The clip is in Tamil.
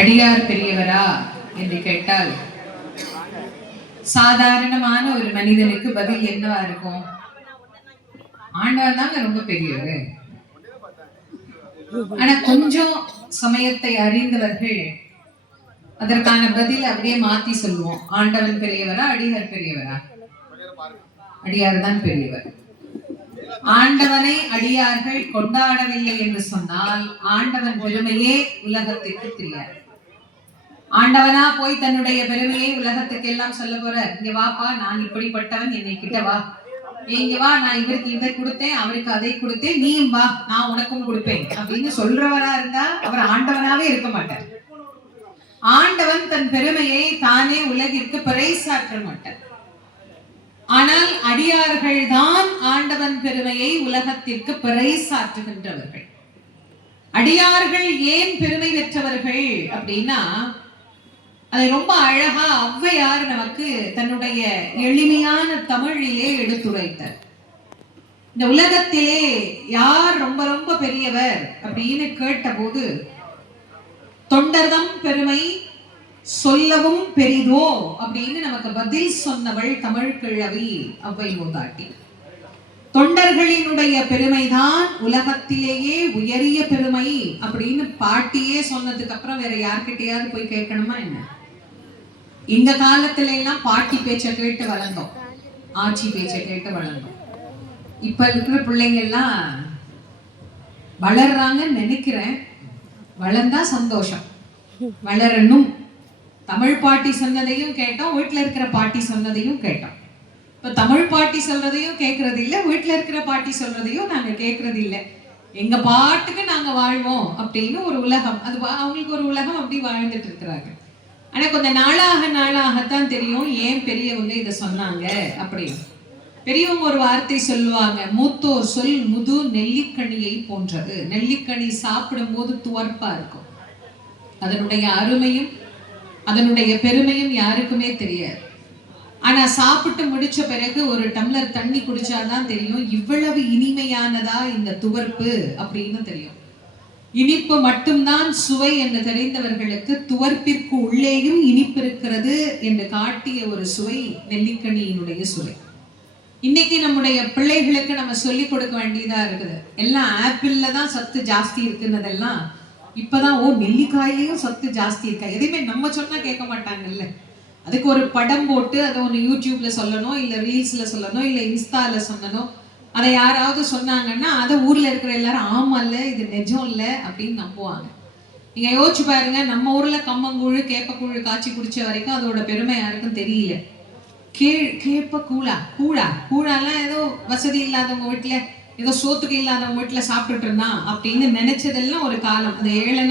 அடியார் பெரியவரா என்று கேட்டால் சாதாரணமான ஒரு மனிதனுக்கு பதில் என்னவா இருக்கும்? ஆண்டவர் தாங்க ரொம்ப பெரியவர். ஆனா கொஞ்சம் சமயத்தை அறிந்தவர்கள் அதற்கான பதில் அப்படியே மாத்தி சொல்லுவோம். ஆண்டவன் பெரியவரா, அடியார் பெரியவரா? அடியார் தான் பெரியவர். ஆண்டவனை அடியார்கள் கொண்டாடவில்லை என்று சொன்னால் ஆண்டவன் பெருமையே உலகத்திற்கு தெரியாது. ஆண்டவனா போய் தன்னுடைய பெருமையை உலகத்துக்கு எல்லாம் சொல்ல போற, இங்க வாப்பா, நான் இப்படிப்பட்டவன், என்னை கிட்ட வா, இங்க வா, நான் இவருக்கு இதை கொடுத்தேன், அவருக்கு அதை கொடுத்தேன், நீயும் வா, நான் உனக்கும் கொடுப்பேன் அப்படின்னு சொல்றவரா இருந்தா அவர் ஆண்டவனாவே இருக்க மாட்டார். ஆண்டவன் தன் பெருமையை தானே உலகிற்கு பறைசாற்ற மாட்டார். ஆனால் அடியார்கள் தான் ஆண்டவன் பெருமையை உலகத்திற்கு பறைசாற்றுகின்றவர்கள். அடியார்கள் ஏன் பெருமை பெற்றவர்கள் அப்படின்னா, அதை ரொம்ப அழகா ஔவையார் நமக்கு தன்னுடைய எளிமையான தமிழிலே எடுத்துரைத்தார். இந்த உலகத்திலே யார் ரொம்ப ரொம்ப பெரியவர் அப்படின்னு கேட்டபோது, தொண்டர்தம் பெருமை சொல்லவும் பெரிதோ அப்படின்னு நமக்கு பதில் சொன்னவள் தமிழ் கிழவி ஔவை மூதாட்டி. தொண்டர்களினுடைய பெருமைதான் உலகத்திலேயே உயரிய பெருமை அப்படின்னு பாட்டியே சொன்னதுக்கு அப்புறம் வேற யார்கிட்டயாவது போய் கேட்கணுமா என்ன? இந்த காலத்துல எல்லாம் பாட்டி பேச்ச கேட்டு வளர்ந்தோம், ஆட்சி பேச்ச கேட்டு வளர்ந்தோம். இப்ப இருக்கிற பிள்ளைங்க எல்லாம் வளர்றாங்கன்னு நினைக்கிறேன். வளர்ந்தா சந்தோஷம், வளரணும். தமிழ் பாட்டி சொன்னதையும் கேட்டோம், வீட்டுல இருக்கிற பாட்டி சொன்னதையும் கேட்டோம். இப்ப தமிழ் பாட்டி சொல்றதையும் கேட்கறது இல்ல, வீட்டுல இருக்கிற பாட்டி சொல்றதையும் நாங்க கேட்கறது இல்ல. எங்க பாட்டுக்கு நாங்க வாழ்வோம் அப்படின்னு ஒரு உலகம், அது அவங்களுக்கு ஒரு உலகம் அப்படி வாழ்ந்துட்டு இருக்கிறாங்க. ஆனா கொஞ்சம் நாளாகத்தான் தெரியும் ஏன் பெரியவங்க இதை சொன்னாங்க அப்படின்னு. பெரியவங்க ஒரு வார்த்தை சொல்லுவாங்க, மூத்தோர் சொல் முது நெல்லிக்கனியை போன்றது. நெல்லிக்கனி சாப்பிடும் போது துவர்ப்பா இருக்கும், அதனுடைய அருமையும் அதனுடைய பெருமையும் யாருக்குமே தெரியாது. ஆனா சாப்பிட்டு முடிச்ச பிறகு ஒரு டம்ளர் தண்ணி குடிச்சாதான் தெரியும் இவ்வளவு இனிமையானதா இந்த துவர்ப்பு அப்படின்னு தெரியும். இனிப்பு மட்டும்தான் சுவை என்று தெரிந்தவர்களுக்கு துவர்ப்பிற்கு உள்ளேயும் இனிப்பு இருக்கிறது என்று காட்டிய ஒரு சுவை நெல்லிக்கனியினுடைய சுவை. இன்னைக்கு நம்முடைய பிள்ளைகளுக்கு நம்ம சொல்லிக் கொடுக்க வேண்டியதா இருக்குது. எல்லாம் ஆப்பிள்ல தான் சத்து ஜாஸ்தி இருக்குன்னதெல்லாம் இப்பதான், ஓ நெல்லிக்காயிலையும் சத்து ஜாஸ்தி இருக்கா? எதையுமே நம்ம சொன்னா கேட்க மாட்டாங்கல்ல. அதுக்கு ஒரு படம் போட்டு அதை ஒன்று யூடியூப்ல சொல்லணும், இல்ல ரீல்ஸ்ல சொல்லணும், இல்ல இன்ஸ்டால சொல்லணும். அதை யாராவது சொன்னாங்கன்னா அதை ஊர்ல இருக்கிற எல்லாரும் ஆமால்ல இது நிஜம் இல்லை அப்படின்னு நம்புவாங்க. நீங்க யோசிச்சு பாருங்க, நம்ம ஊர்ல கம்மங்கூழு கேப்பக்கூழு காய்ச்சி குடிச்ச வரைக்கும் அதோட பெருமை யாருக்கும் தெரியல. கேப்ப கூழாலாம் ஏதோ வசதி இல்லாதவங்க வீட்டுல, ஏதோ சோத்துக்கு இல்லாதவங்க வீட்டுல சாப்பிட்டுட்டு இருந்தான் அப்படின்னு நினைச்சதெல்லாம் ஒரு காலம். அது 7